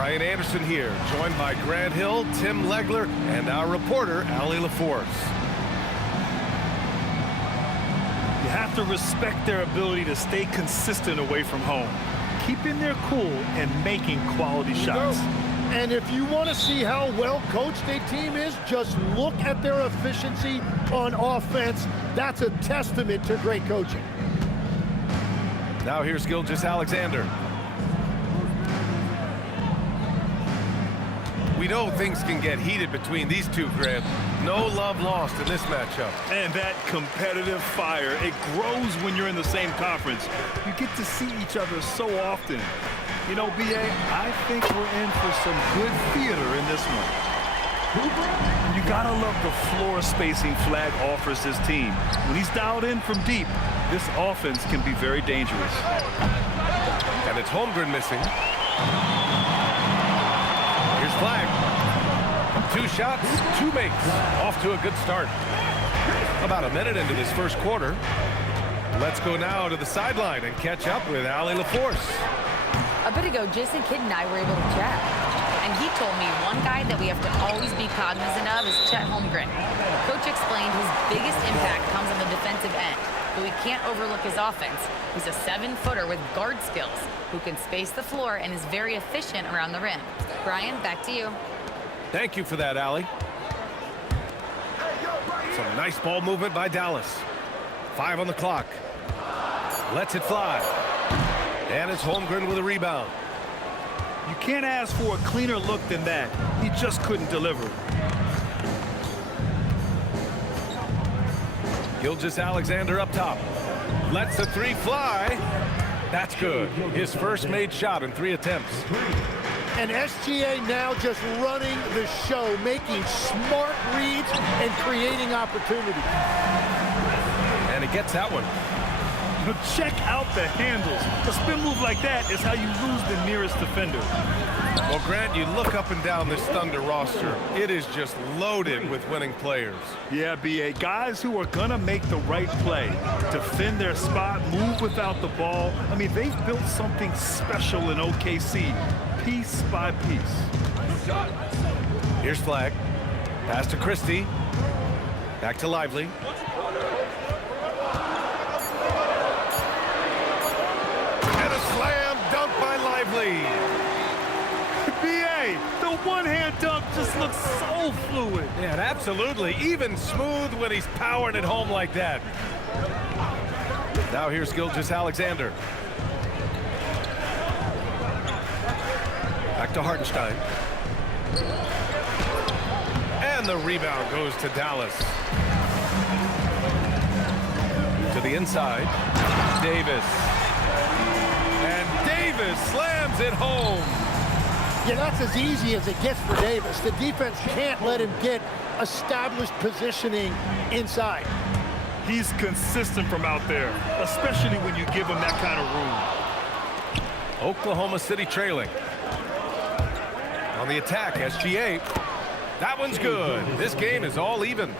Brian Anderson here, joined by Grant Hill, Tim Legler, and our reporter, Allie LaForce. You have to respect their ability to stay consistent away from home, keeping their cool and making quality shots. And if you want to see how well coached a team is, just look at their efficiency on offense. That's a testament to great coaching. Now here's Gilgeous-Alexander. We know things can get heated between these two, Grant. No love lost in this matchup. And that competitive fire, it grows when you're in the same conference. You get to see each other so often. You know, B.A., I think we're in for some good theater in this one. You gotta love the floor spacing Flag offers this team. When he's dialed in from deep, this offense can be very dangerous. And it's Holmgren missing. Here's Flag. 2 shots, 2 makes. Off to a good start. About a minute into this first quarter. Let's go now to the sideline and catch up with Allie LaForce. A bit ago, Jason Kidd and I were able to chat. And he told me one guy that we have to always be cognizant of is Chet Holmgren. Coach explained his biggest impact comes on the defensive end, but we can't overlook his offense. He's a 7-footer with guard skills who can space the floor and is very efficient around the rim. Brian, back to you. Thank you for that, Allie. Some nice ball movement by Dallas. 5 on the clock. Lets it fly. And it's Holmgren with a rebound. You can't ask for a cleaner look than that. He just couldn't deliver. Gilgeous-Alexander up top. Lets the 3 fly. That's good. His first made shot in 3 attempts. And SGA now just running the show, making smart reads and creating opportunities. And he gets that one. But check out the handles. A spin move like that is how you lose the nearest defender. Well, Grant, you look up and down this Thunder roster. It is just loaded with winning players. Yeah, B.A., guys who are going to make the right play, defend their spot, move without the ball. I mean, they've built something special in OKC, piece by piece. Here's Flag. Pass to Christie. Back to Lively. And a slam dunk by Lively. B.A., the one-hand dunk just looks so fluid. Yeah, and absolutely. Even smooth when he's powering it home like that. Now here's Gilgeous-Alexander. Back to Hartenstein. And the rebound goes to Dallas. To the inside. Davis. And Davis slams it home. Yeah, that's as easy as it gets for Davis. The defense can't let him get established positioning inside. He's consistent from out there, especially when you give him that kind of room. Oklahoma City trailing. On the attack, SGA. That one's good. This game is all even.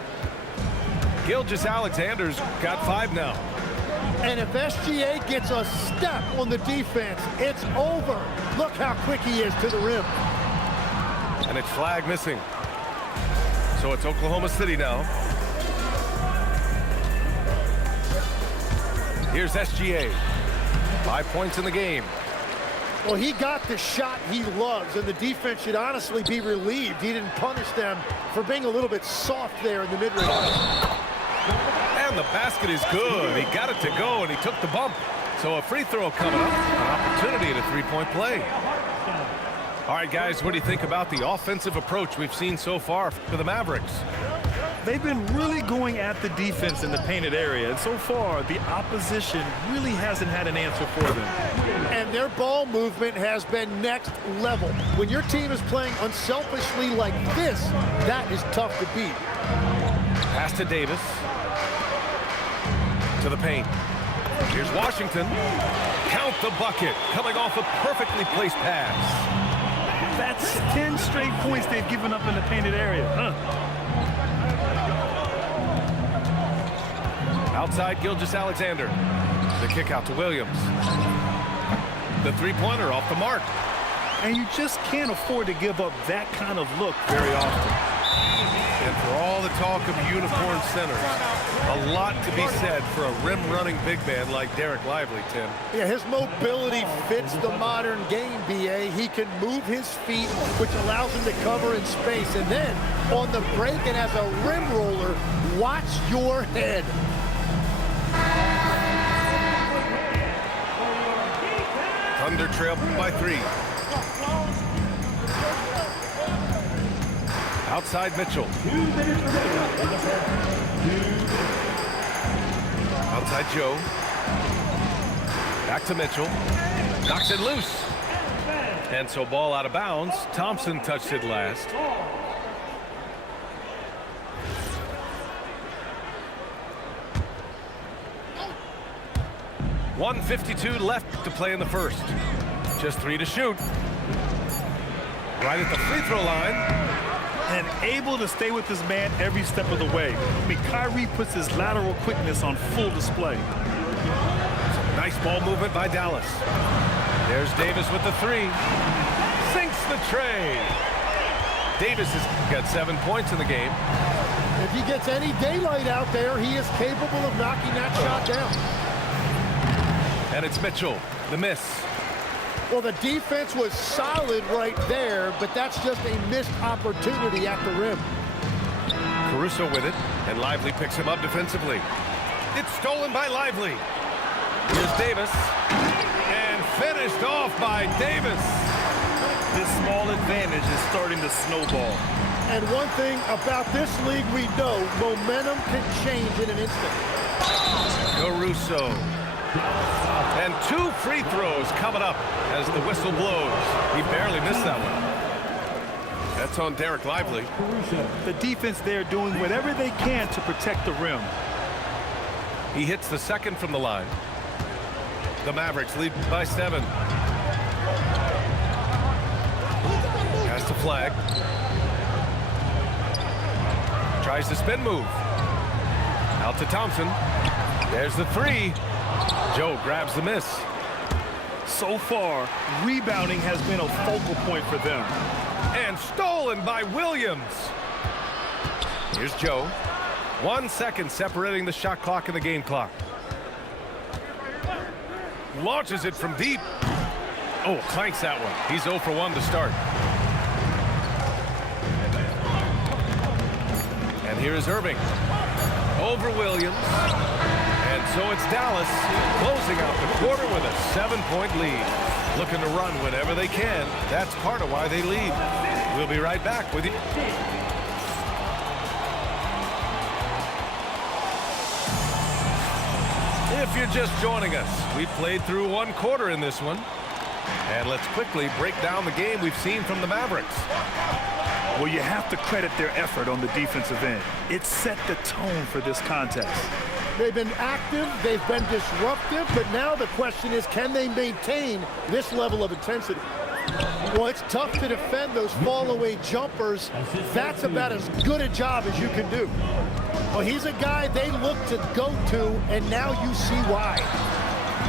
Gilgeous-Alexander's got 5 now. And if SGA gets a step on the defense, it's over. Look how quick he is to the rim. And it's Flag missing. So it's Oklahoma City now. Here's SGA. 5 points in the game. Well, he got the shot he loves, and the defense should honestly be relieved. He didn't punish them for being a little bit soft there in the mid-range. And the basket is good. He got it to go, and he took the bump. So a free throw coming up, an opportunity at a 3-point play. All right, guys, what do you think about the offensive approach we've seen so far for the Mavericks? They've been really going at the defense in the painted area, and so far, the opposition really hasn't had an answer for them. And their ball movement has been next level. When your team is playing unselfishly like this, that is tough to beat. Pass to Davis. To the paint. Here's Washington. Count the bucket. Coming off a perfectly placed pass. That's 10 straight points they've given up in the painted area. Outside, Gilgeous-Alexander. The kick out to Williams. The 3-pointer off the mark. And you just can't afford to give up that kind of look very often. And for all the talk of unicorn centers, a lot to be said for a rim-running big man like Derek Lively, Tim. Yeah, his mobility fits the modern game, B.A. He can move his feet, which allows him to cover in space. And then, on the break and as a rim roller, watch your head. Thunder trail by 3. Outside Mitchell. Outside Joe. Back to Mitchell. Knocks it loose. And so ball out of bounds. Thompson touched it last. .152 left to play in the first. Just 3 to shoot. Right at the free throw line. And able to stay with his man every step of the way. I mean, KYRIE puts his lateral quickness on full display. Nice ball movement by Dallas. There's Davis with the 3. Sinks the tray. Davis has got 7 points in the game. If he gets any daylight out there, he is capable of knocking that shot down. And it's Mitchell, the miss. Well, the defense was solid right there, but that's just a missed opportunity at the rim. Caruso with it, and Lively picks him up defensively. It's stolen by Lively. Here's Davis, and finished off by Davis. This small advantage is starting to snowball. And one thing about this league we know, momentum can change in an instant. Caruso. And 2 free throws coming up as the whistle blows. He barely missed that one. That's on Derek Lively. The defense there doing whatever they can to protect the rim. He hits the second from the line. The Mavericks lead by 7. Has the flag. Tries the spin move. Out to Thompson. There's the 3. Joe grabs the miss. So far, rebounding has been a focal point for them. And stolen by Williams. Here's Joe. 1 second separating the shot clock and the game clock. Launches it from deep. Oh, clanks that one. He's 0 for 1 to start. And here is Irving. Over Williams. And so it's Dallas closing out the quarter with a 7-point lead. Looking to run whenever they can. That's part of why they lead. We'll be right back with you. If you're just joining us, we played through 1 quarter in this one. And let's quickly break down the game we've seen from the Mavericks. Well, you have to credit their effort on the defensive end. It set the tone for this contest. They've been active, they've been disruptive, but now the question is, can they maintain this level of intensity? Well, it's tough to defend those fall-away jumpers. That's about as good a job as you can do. Well, he's a guy they look to go to, and now you see why.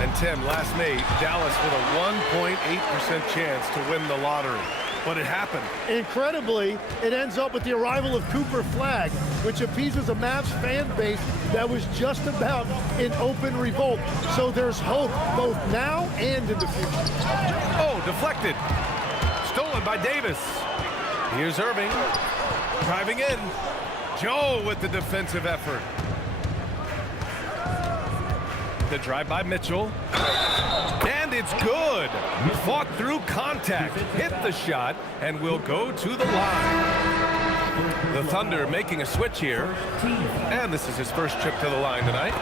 And Tim, last May, Dallas with a 1.8% chance to win the lottery. But it happened. Incredibly, it ends up with the arrival of Cooper Flagg, which appeases a Mavs fan base that was just about in open revolt. So there's hope both now and in the future. Oh, deflected. Stolen by Davis. Here's Irving. Driving in. Joe with the defensive effort. The drive by Mitchell. And it's good. Fought through contact, hit the shot, and will go to the line. The Thunder making a switch here. And this is his first trip to the line tonight.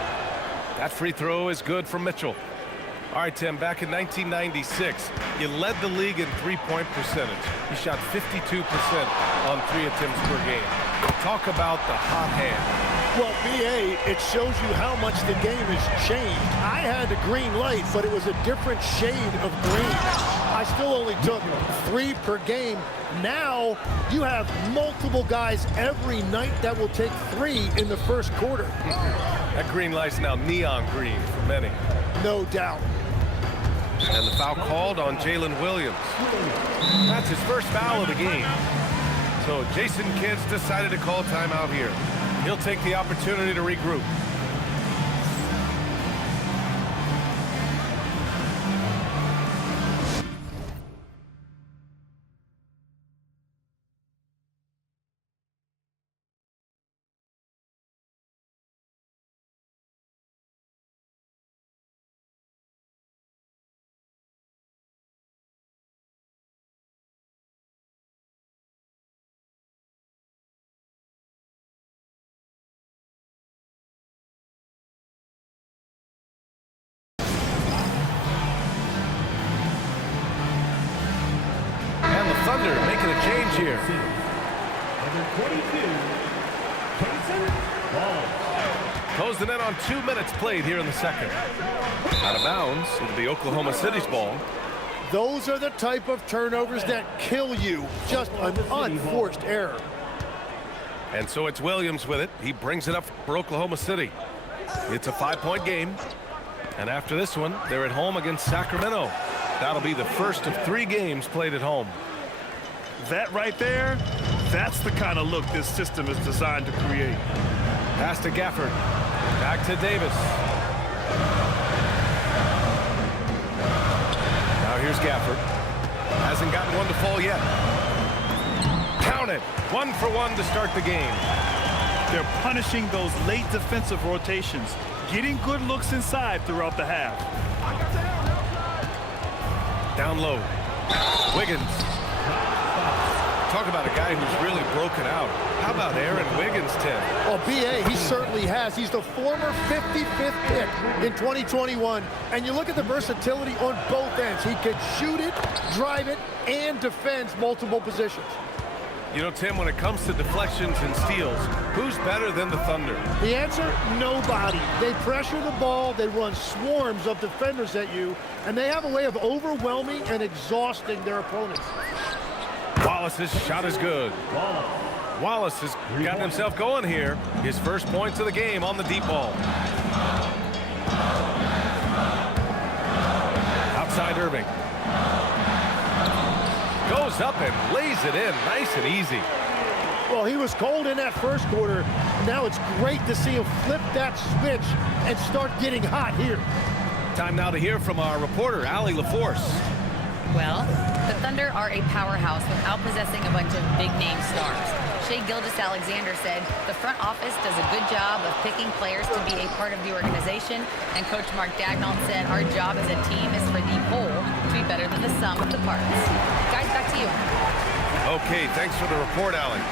That free throw is good from Mitchell. All right, Tim, back in 1996, you led the league in three-point percentage. You shot 52% on 3 attempts per game. Talk about the hot hand. Well, B.A., it shows you how much the game has changed. I had a green light, but it was a different shade of green. I still only took 3 per game. Now you have multiple guys every night that will take 3 in the first quarter. That green light's now neon green for many. No doubt. And the foul called on Jalen Williams. That's his first foul of the game. So Jason Kidd's decided to call timeout here. He'll take the opportunity to regroup. Thunder making a change here. Number 22, Closing in on 2 minutes played here in the second. Out of bounds, it'll be Oklahoma City's ball. Those are the type of turnovers that kill you. Just an unforced error. And so it's Williams with it. He brings it up for Oklahoma City. It's a 5-point game. And after this one, they're at home against Sacramento. That'll be the first of 3 games played at home. That right there, that's the kind of look this system is designed to create. Pass to Gafford. Back to Davis. Now here's Gafford. Hasn't gotten one to fall yet. Count it. 1 for 1 to start the game. They're punishing those late defensive rotations, getting good looks inside throughout the half. Down low. Wiggins. Talk about a guy who's really broken out. How about Aaron Wiggins, Tim? Well, B.A., he certainly has. He's the former 55th pick in 2021. And you look at the versatility on both ends. He can shoot it, drive it, and defends multiple positions. You know, Tim, when it comes to deflections and steals, who's better than the Thunder? The answer, nobody. They pressure the ball, they run swarms of defenders at you, and they have a way of overwhelming and exhausting their opponents. Wallace's shot is good. Wallace has gotten himself going here. His first points of the game on the deep ball. Outside Irving. Goes up and lays it in nice and easy. Well, he was cold in that first quarter. Now it's great to see him flip that switch and start getting hot here. Time now to hear from our reporter, Allie LaForce. Well, the Thunder are a powerhouse without possessing a bunch of big-name stars. Shai Gilgeous-Alexander said the front office does a good job of picking players to be a part of the organization, and Coach Mark Daigneault said our job as a team is for the whole to be better than the sum of the parts. Guys, back to you. Okay, thanks for the report, Allie.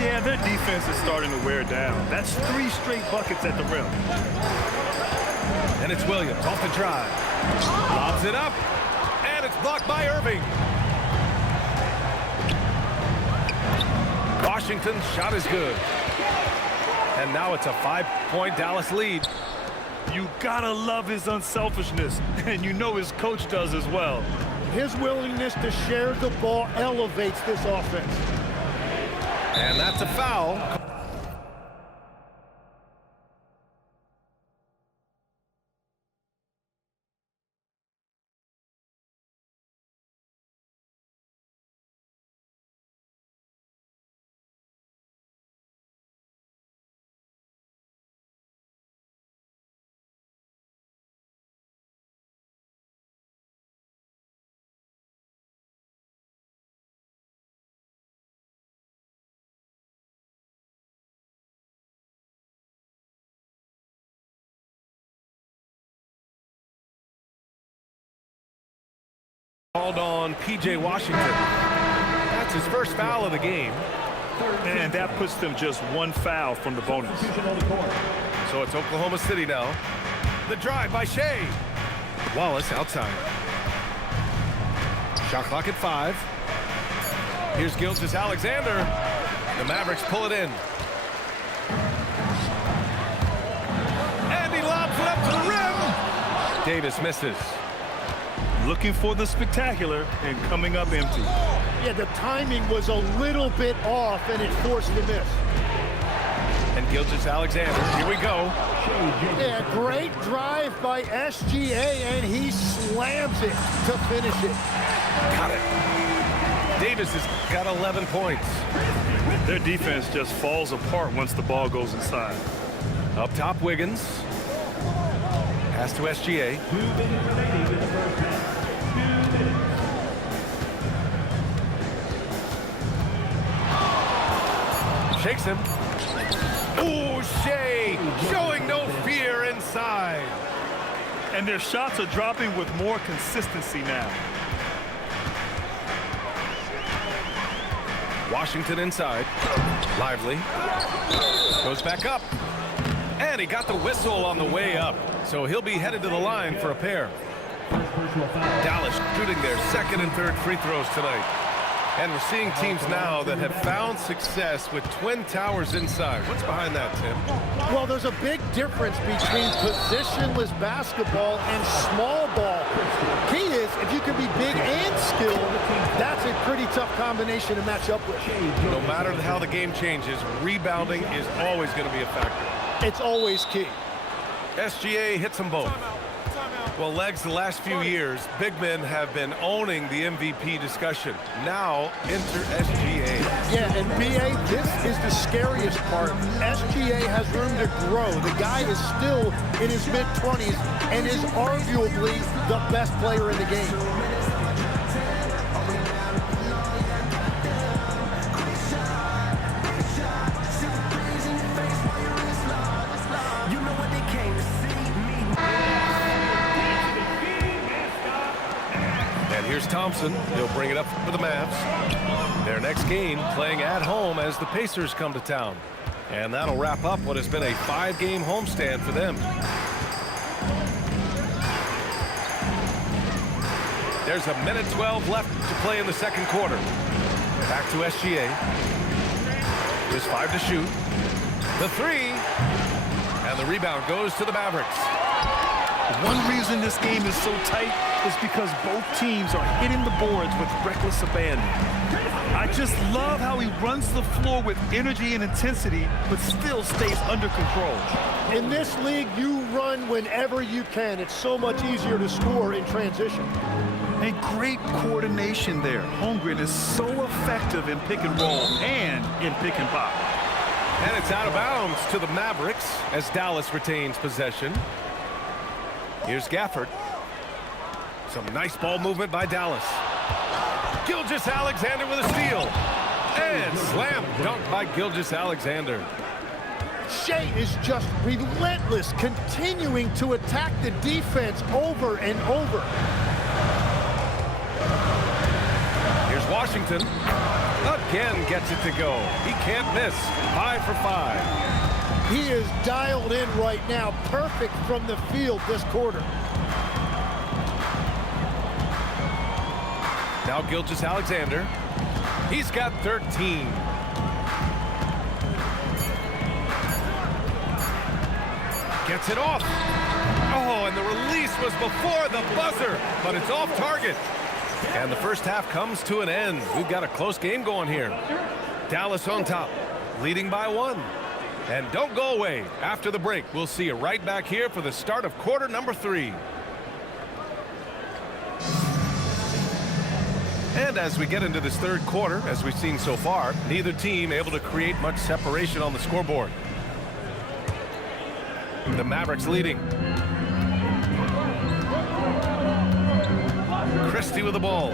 Yeah, their defense is starting to wear down. That's 3 straight buckets at the rim. And it's Williams off the drive. Lobs it up. And it's blocked by Irving. Washington's shot is good. And now it's a 5-point Dallas lead. You gotta love his unselfishness, and you know his coach does as well. His willingness to share the ball elevates this offense. And that's a foul. Called on P.J. Washington. That's his first foul of the game. And that puts them just 1 foul from the bonus. So it's Oklahoma City now. The drive by Shai. Wallace outside. Shot clock at 5. Here's Gilgeous-Alexander. The Mavericks pull it in. And he lobs it up to the rim. Davis misses. Looking for the spectacular and coming up empty. Yeah, the timing was a little bit off, and it forced the miss. And Gilgeous-Alexander, here we go. Yeah, great drive by SGA, and he slams it to finish it. Got it. Davis has got 11 points. Their defense just falls apart once the ball goes inside. Up top, Wiggins. Pass to SGA. 2 minutes remaining in the first half. 2 minutes. Shakes him. Ooh, Shea showing no fear inside. And their shots are dropping with more consistency now. Washington inside. Lively. Goes back up. And he got the whistle on the way up. So he'll be headed to the line for a pair. First personal foul. Dallas shooting their second and third free throws tonight. And we're seeing teams now that have found success with twin towers inside. What's behind that, Tim? Well, there's a big difference between positionless basketball and small ball. Key is, if you can be big and skilled, that's a pretty tough combination to match up with. No matter how the game changes, rebounding is always going to be a factor. It's always key. SGA hits them both. Well, Legs, the last few years, big men have been owning the MVP discussion. Now, enter SGA. Yeah, and BA, this is the scariest part. SGA has room to grow. The guy is still in his mid-20s and is arguably the best player in the game. Here's Thompson. He'll bring it up for the Mavs. Their next game playing at home as the Pacers come to town. And that'll wrap up what has been a 5-game homestand for them. There's a minute 12 left to play in the second quarter. Back to SGA. There's 5 to shoot. The 3. And the rebound goes to the Mavericks. One reason this game is so tight is because both teams are hitting the boards with reckless abandon. I just love how he runs the floor with energy and intensity, but still stays under control. In this league, you run whenever you can. It's so much easier to score in transition. And great coordination there. Holmgren is so effective in pick and roll and in pick and pop. And it's out of bounds to the Mavericks as Dallas retains possession. Here's Gafford. Some nice ball movement by Dallas. Gilgeous-Alexander with a steal. And slam dunk by Gilgeous-Alexander. Shea is just relentless, continuing to attack the defense over and over. Here's Washington. Again gets it to go. He can't miss. 5 for 5. He is dialed in right now, perfect from the field this quarter. Now Gilgeous-Alexander. He's got 13. Gets it off. Oh, and the release was before the buzzer, but it's off target. And the first half comes to an end. We've got a close game going here. Dallas on top, leading by 1. And don't go away. After the break, we'll see you right back here for the start of quarter number 3. And as we get into this third quarter, as we've seen so far, neither team able to create much separation on the scoreboard. The Mavericks leading. Christie with the ball.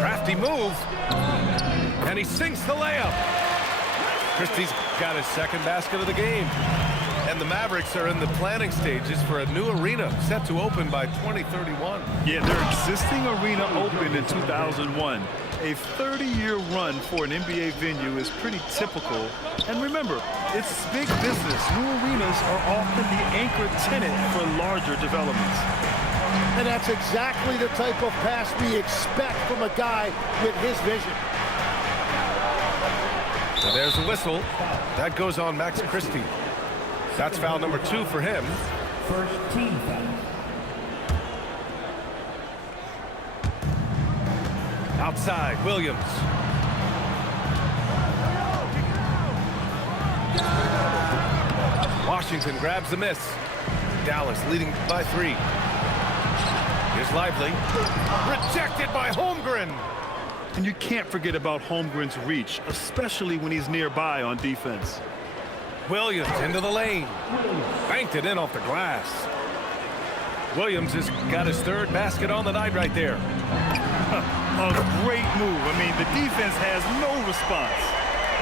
Crafty move. And he sinks the layup. Christie's got his second basket of the game. And the Mavericks are in the planning stages for a new arena set to open by 2031. Yeah, their existing arena opened in 2001. A 30-year run for an NBA venue is pretty typical. And remember, it's big business. New arenas are often the anchor tenant for larger developments. And that's exactly the type of pass we expect from a guy with his vision. And there's a whistle. That goes on Max Christie. That's foul number 2 for him. First team foul. Outside, Williams. Washington grabs the miss. Dallas leading by 3. Here's Lively. Rejected by Holmgren. And you can't forget about Holmgren's reach, especially when he's nearby on defense. Williams into the lane. Banked it in off the glass. Williams has got his 3rd basket on the night right there. A great move. I mean, the defense has no response.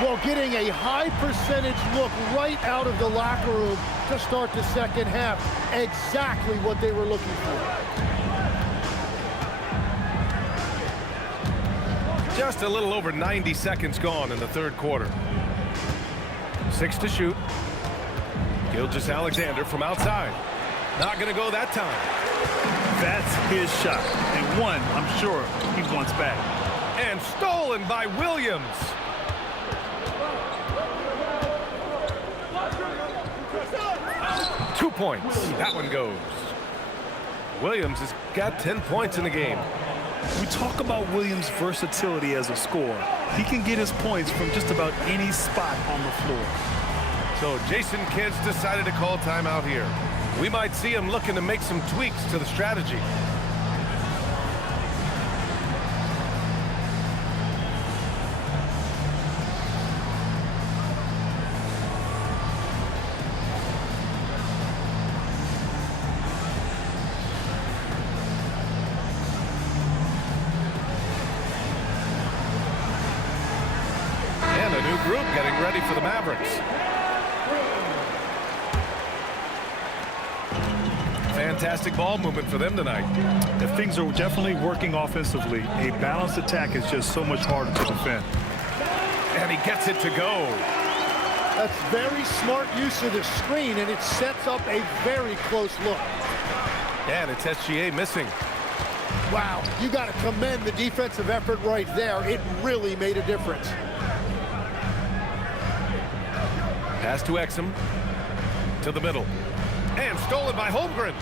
Well, getting a high percentage look right out of the locker room to start the second half. Exactly what they were looking for. Just a little over 90 seconds gone in the 3rd quarter. 6 to shoot. Gilgeous-Alexander from outside. Not going to go that time. That's his shot. And one, I'm sure, he wants back. And stolen by Williams. Two points. That one goes. Williams has got 10 points in the game. We talk about Williams' versatility as a scorer. He can get his points from just about any spot on the floor. So Jason Kidd's decided to call timeout here. We might see him looking to make some tweaks to the strategy. And a new group getting ready for the Mavericks. Fantastic ball movement for them tonight. If things are definitely working offensively, a balanced attack is just so much harder to defend. And he gets it to go. That's very smart use of the screen, and it sets up a very close look. And it's SGA missing. Wow, you got to commend the defensive effort right there. It really made a difference. Pass to Exum. To the middle. And stolen by Holmgren.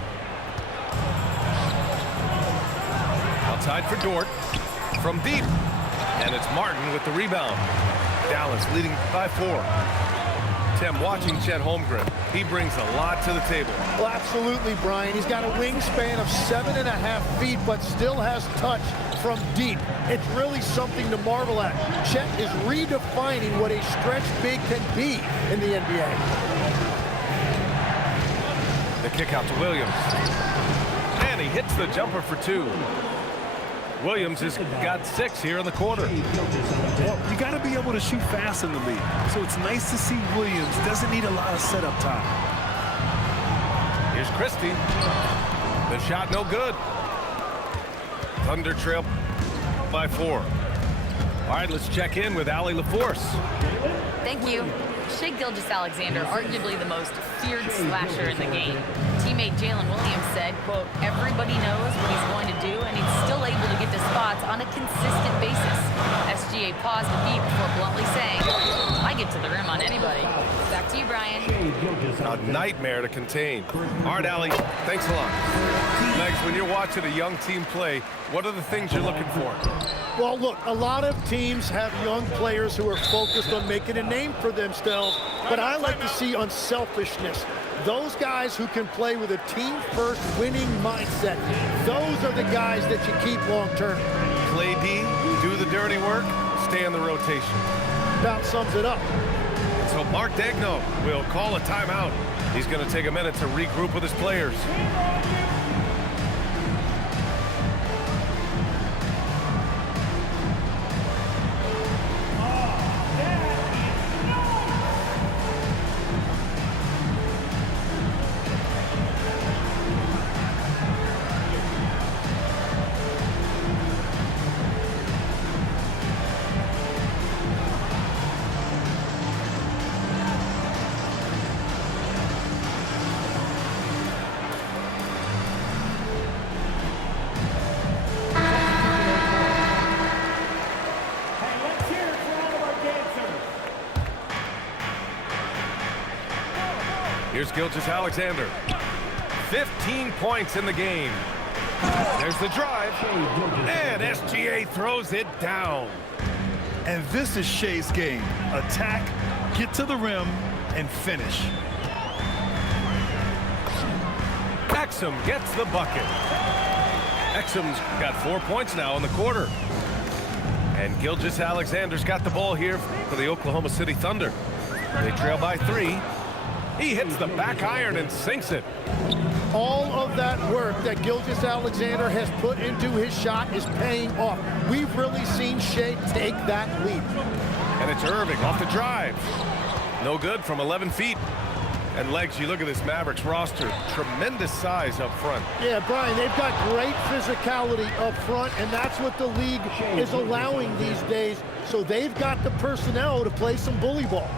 Outside for Dort. From deep. And it's Martin with the rebound. Dallas leading by 4. Tim, watching Chet Holmgren, he brings a lot to the table. Well, absolutely, Brian. He's got a wingspan of 7.5 feet, but still has touch from deep. It's really something to marvel at. Chet is redefining what a stretch big can be in the NBA. The kick out to Williams. And he hits the jumper for 2. Williams has got 6 here in the quarter. Well, you got to be able to shoot fast in the league. So it's nice to see Williams doesn't need a lot of setup time. Here's Christie. The shot no good. Thunder trail by 4. All right, let's check in with Allie LaForce. Thank you. Shai Gilgeous-Alexander, arguably the most feared slasher in the game. Teammate Jalen Williams said, quote, everybody knows what he's going to do, and he's still able to get to spots on a consistent basis. SGA paused a beat before bluntly saying, I get to the rim on anybody. Back to you, Brian. A nightmare to contain. All right, Allie, thanks a lot. Megs, when you're watching a young team play, what are the things you're looking for? Well, look, a lot of teams have young players who are focused on making a name for themselves, but I like to see unselfishness. Those guys who can play with a team-first winning mindset, those are the guys that you keep long-term. Play D, do the dirty work, stay in the rotation. About sums it up. So Mark Daigneault will call a timeout. He's going to take a minute to regroup with his players. Here's Gilgeous-Alexander. 15 points in the game. There's the drive. And SGA throws it down. And this is Shai's game. Attack, get to the rim, and finish. Exum gets the bucket. Exum's got 4 points now in the quarter. And Gilgeous-Alexander's got the ball here for the Oklahoma City Thunder. They trail by 3. He hits the back iron and sinks it. All of that work that Gilgeous-Alexander has put into his shot is paying off. We've really seen Shea take that lead. And it's Irving off the drive. No good from 11 feet. And legs, you look at this Mavericks roster, tremendous size up front. Yeah, Brian, they've got great physicality up front, and that's what the league is allowing these days. So they've got the personnel to play some bully ball.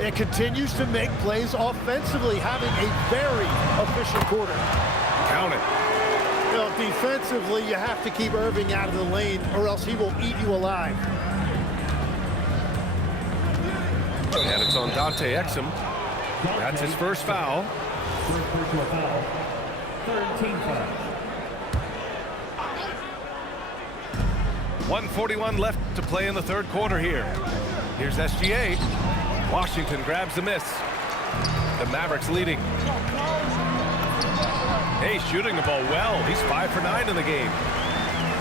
It continues to make plays offensively, having a very efficient quarter. Count it. You know, defensively, you have to keep Irving out of the lane, or else he will eat you alive. And it's on Dante Exum. That's his first foul. First personal foul. Third team foul. 1:41 left to play in the third quarter here. Here's SGA. Washington grabs the miss. The Mavericks leading. Hey, shooting the ball well. He's 5 for 9 in the game.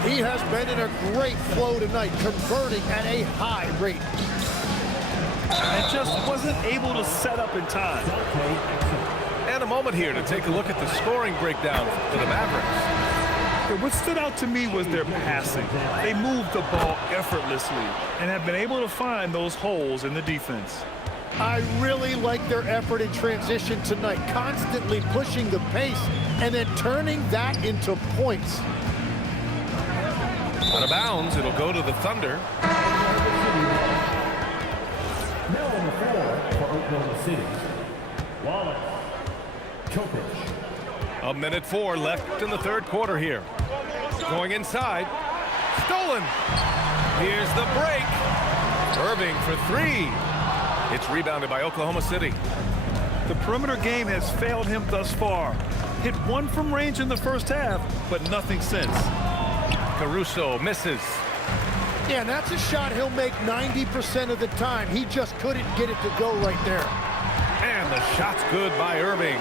He has been in a great flow tonight, converting at a high rate. And just wasn't able to set up in time. And a moment here to take a look at the scoring breakdown for the Mavericks. What stood out to me was their passing. They moved the ball effortlessly and have been able to find those holes in the defense. I really like their effort in transition tonight, constantly pushing the pace and then turning that into points. Out of bounds, it'll go to the Thunder. Now on the floor for Oklahoma City, Wallace, Chopich. 1:04 left in the third quarter here. Going inside. Stolen. Here's the break. Irving for 3. It's rebounded by Oklahoma City. The perimeter game has failed him thus far. Hit 1 from range in the first half, but nothing since. Caruso misses. Yeah, and that's a shot he'll make 90% of the time. He just couldn't get it to go right there. And the shot's good by Irving.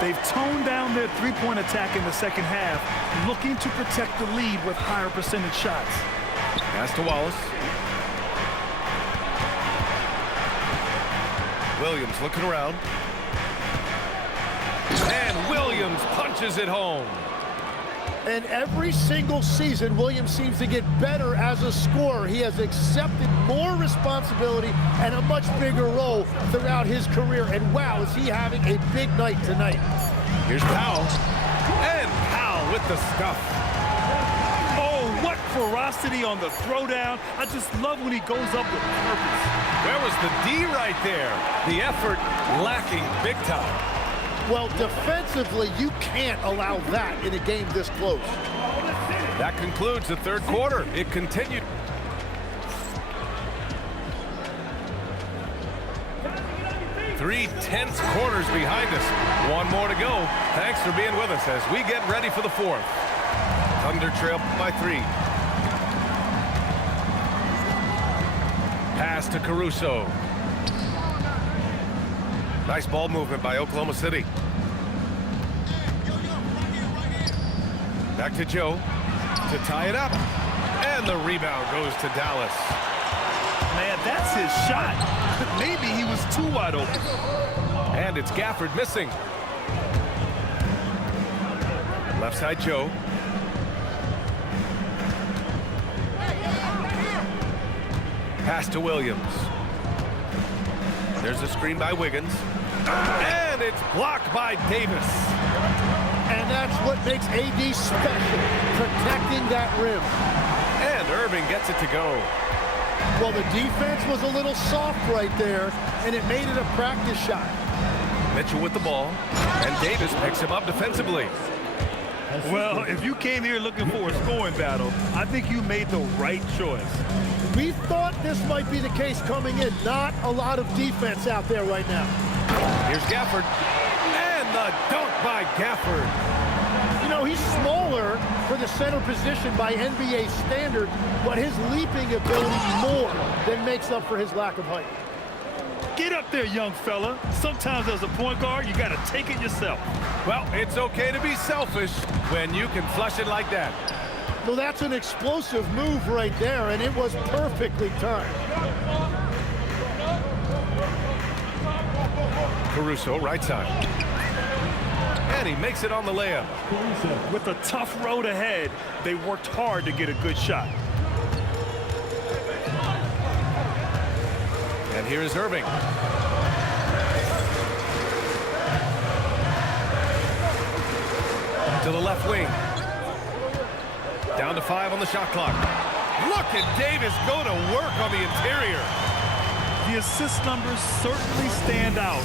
They've toned down their three-point attack in the second half, looking to protect the lead with higher percentage shots. Pass to Wallace. Williams looking around. And Williams punches it home. And every single season, Williams seems to get better as a scorer. He has accepted more responsibility and a much bigger role throughout his career. And wow, is he having a big night tonight. Here's Powell. And Powell with the stuff. Oh, what ferocity on the throwdown. I just love when he goes up with purpose. Where was the D right there? The effort lacking big time. Well, defensively, you can't allow that in a game this close. That concludes the third quarter. It continued. Three tense quarters behind us. One more to go. Thanks for being with us as we get ready for the fourth. Thunder trail by 3. Pass to Caruso. Nice ball movement by Oklahoma City. Back to Joe to tie it up. And the rebound goes to Dallas. Man, that's his shot. Maybe he was too wide open. And it's Gafford missing. Left side Joe. Pass to Williams. There's a screen by Wiggins. And it's blocked by Davis. And that's what makes AD special, protecting that rim. And Irving gets it to go. Well, the defense was a little soft right there, and it made it a practice shot. Mitchell with the ball. And Davis picks him up defensively. Well, if you came here looking for a scoring battle, I think you made the right choice. We thought this might be the case coming in. Not a lot of defense out there right now. Here's Gafford. And the dunk by Gafford. You know, he's smaller for the center position by NBA standard, but his leaping ability more than makes up for his lack of height. Get up there, young fella. Sometimes as a point guard, you got to take it yourself. Well, it's okay to be selfish when you can flush it like that. Well, that's an explosive move right there, and it was perfectly timed. Caruso, right side. And he makes it on the layup. With a tough road ahead, they worked hard to get a good shot. And here is Irving. To the left wing. Down to 5 on the shot clock. Look at Davis go to work on the interior. The assist numbers certainly stand out.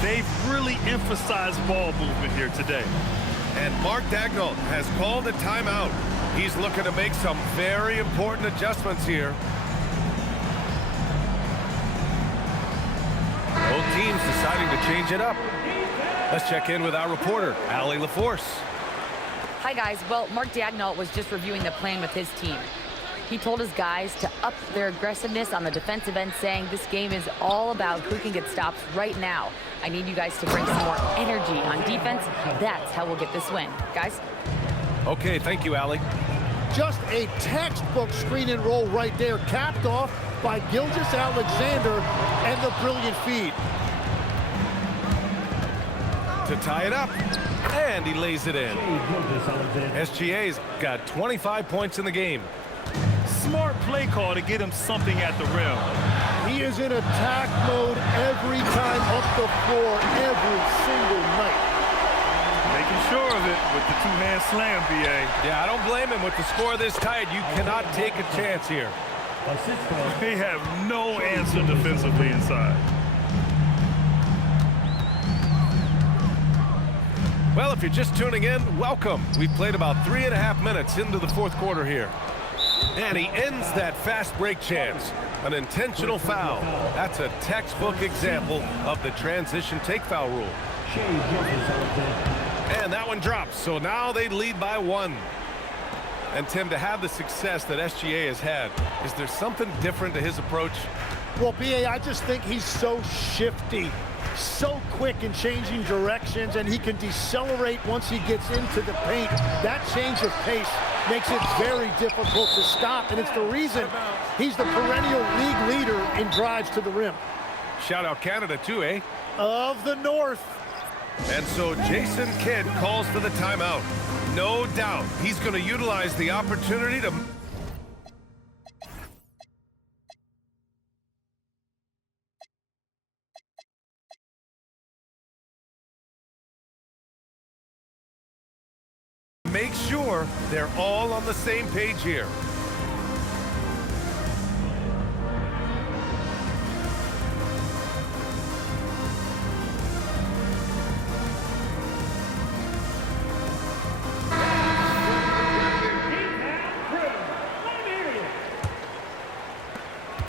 They've really emphasized ball movement here today. And Mark Daigneault has called a timeout. He's looking to make some very important adjustments here. Both teams deciding to change it up. Let's check in with our reporter, Allie LaForce. Hi, guys. Well, Mark Daigneault was just reviewing the plan with his team. He told his guys to up their aggressiveness on the defensive end, saying this game is all about who can get stops right now. I need you guys to bring some more energy on defense. That's how we'll get this win. Guys? Okay, thank you, Allie. Just a textbook screen and roll right there, capped off by Gilgeous-Alexander and the brilliant feed. To tie it up, and he lays it in. SGA's got 25 points in the game. Smart play call to get him something at the rim. He is in attack mode every time up the floor, every single night. Making sure of it with the two-hand slam, B.A. Yeah, I don't blame him. With the score this tight, you cannot take a chance here. They have no answer defensively inside. Well, if you're just tuning in, welcome. We've played about 3.5 minutes into the fourth quarter here. And he ends that fast break chance. An intentional foul. That's a textbook example of the transition take foul rule. And that one drops, so now they lead by 1. And Tim, to have the success that SGA has had, is there something different to his approach? Well, B.A., I just think he's so shifty, so quick in changing directions, and he can decelerate once he gets into the paint. That change of pace makes it very difficult to stop, and it's the reason he's the perennial league leader in drives to the rim. Shout out Canada too, eh? Of the North. And so Jason Kidd calls for the timeout. No doubt he's going to utilize the opportunity to make sure they're all on the same page here.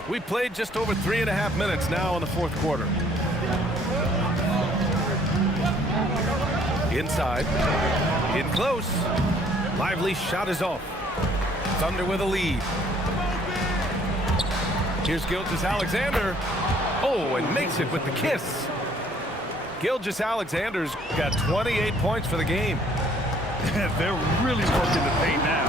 We played just over 3.5 minutes now in the fourth quarter. Inside, in close. Lively shot is off. Thunder with a lead. Here's Gilgeous-Alexander. Oh, and makes it with the kiss. Gilgeous-Alexander's got 28 points for the game. They're really working the paint now.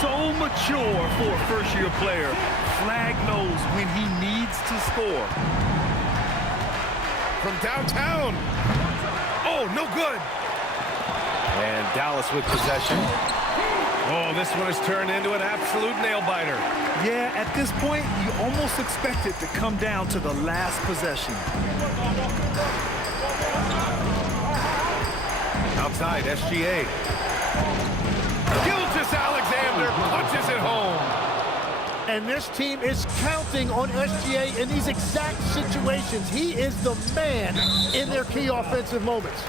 So mature for a first-year player. Flag knows when he needs to score. From downtown. Oh, no good. And Dallas with possession. Oh, this one has turned into an absolute nail-biter. Yeah, at this point, you almost expect it to come down to the last possession. Outside, SGA. Gilgeous-Alexander punches it home. And this team is counting on SGA in these exact situations. He is the man in their key offensive moments.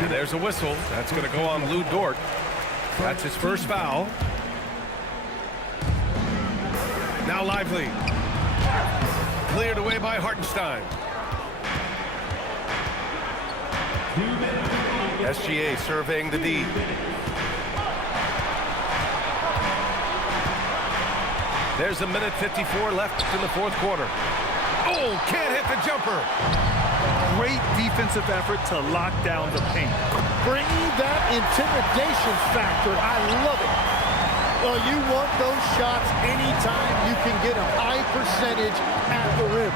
And there's a whistle. That's going to go on Lou Dort. That's his first foul. Now Lively. Cleared away by Hartenstein. SGA surveying the D. There's a minute 54 left in the fourth quarter. Oh, can't hit the jumper. Great defensive effort to lock down the paint. Bringing that intimidation factor. I love it. Well, you want those shots anytime you can get a high percentage at the rim.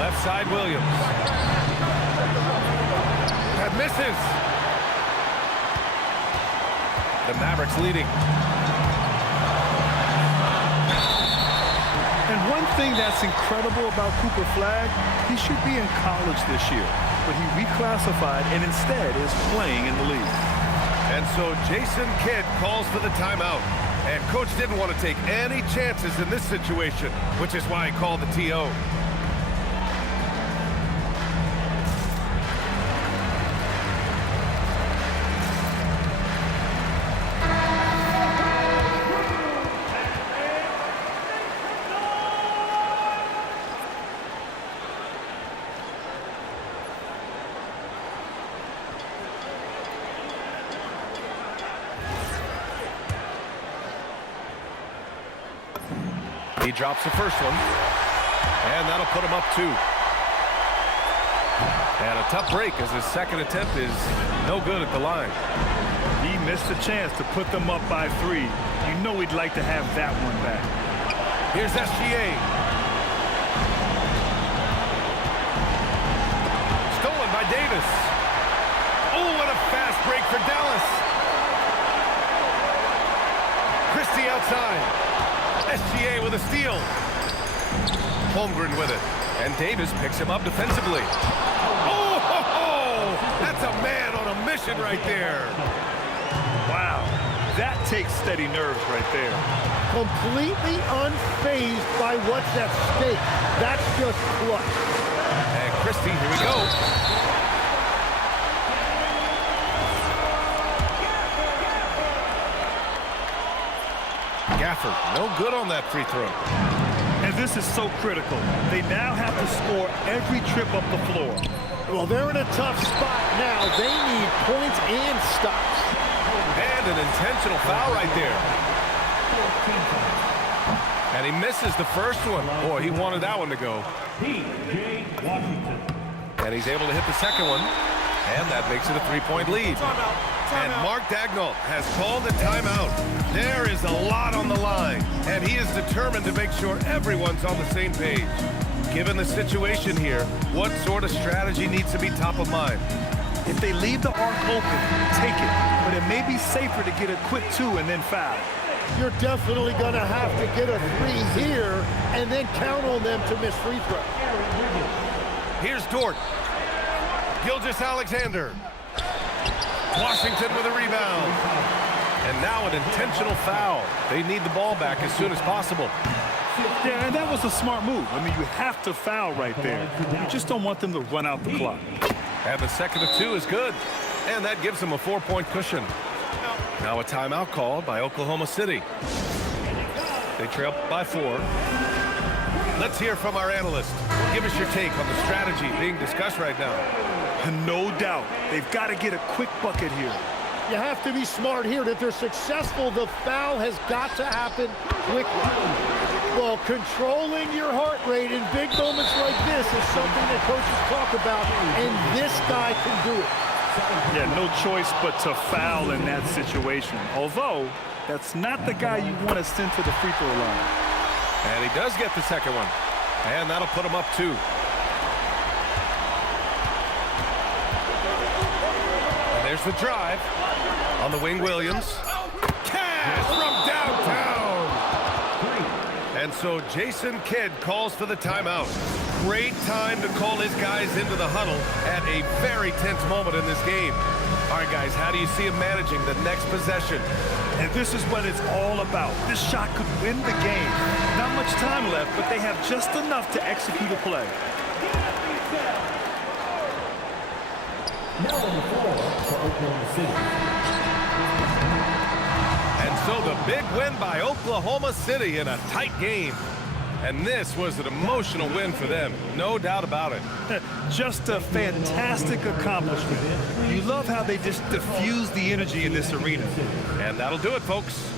Left side, Williams. That misses. The Mavericks leading. And one thing that's incredible about Cooper Flagg, he should be in college this year, but he reclassified and instead is playing in the league. And so Jason Kidd calls for the timeout. And coach didn't want to take any chances in this situation, which is why he called the TO. He drops the first one, and that'll put him up 2. And a tough break as his second attempt is no good at the line. He missed a chance to put them up by 3. You know he'd like to have that one back. Here's SGA. Stolen by Davis. Oh, what a fast break for Dallas. Christie outside. SGA with a steal. Holmgren with it. And Davis picks him up defensively. Oh, ho, ho! That's a man on a mission right there. Wow, that takes steady nerves right there. Completely unfazed by what's at stake. That's just clutch. And Christie, here we go. Gafford, no good on that free throw. And this is so critical. They now have to score every trip up the floor. Well, they're in a tough spot now. They need points and stops. And an intentional foul right there. And he misses the first one. Boy, he wanted that one to go. P.J. Washington. And he's able to hit the second one. And that makes it a 3-point lead. And Mark Dagnall has called a timeout. There is a lot on the line, and he is determined to make sure everyone's on the same page. Given the situation here, what sort of strategy needs to be top of mind? If they leave the arc open, take it. But it may be safer to get a quick 2 and then foul. You're definitely going to have to get a 3 here and then count on them to miss free throw. Here's Dort. Gilgeous-Alexander. Washington with a rebound. And now an intentional foul. They need the ball back as soon as possible. Yeah, and that was a smart move. I mean, you have to foul right there. You just don't want them to run out the clock. And the second of 2 is good. And that gives them a 4-point cushion. Now a timeout called by Oklahoma City. They trail by 4. Let's hear from our analyst. Give us your take on the strategy being discussed right now. No doubt. They've got to get a quick bucket here. You have to be smart here. If they're successful, the foul has got to happen quickly. Well, controlling your heart rate in big moments like this is something that coaches talk about, and this guy can do it. Yeah, no choice but to foul in that situation. Although, that's not the guy you want to send to the free throw line. And he does get the second one. And that'll put him up 2. And there's the drive. On the wing, Williams. Cash from downtown. And so Jason Kidd calls for the timeout. Great time to call his guys into the huddle at a very tense moment in this game. All right, guys, how do you see him managing the next possession? And this is what it's all about. This shot could win the game. Not much time left, but they have just enough to execute a play. Now on the floor for Oklahoma City. And so the big win by Oklahoma City in a tight game. And this was an emotional win for them, no doubt about it. Just a fantastic accomplishment. You love how they just diffuse the energy in this arena. And that'll do it, folks.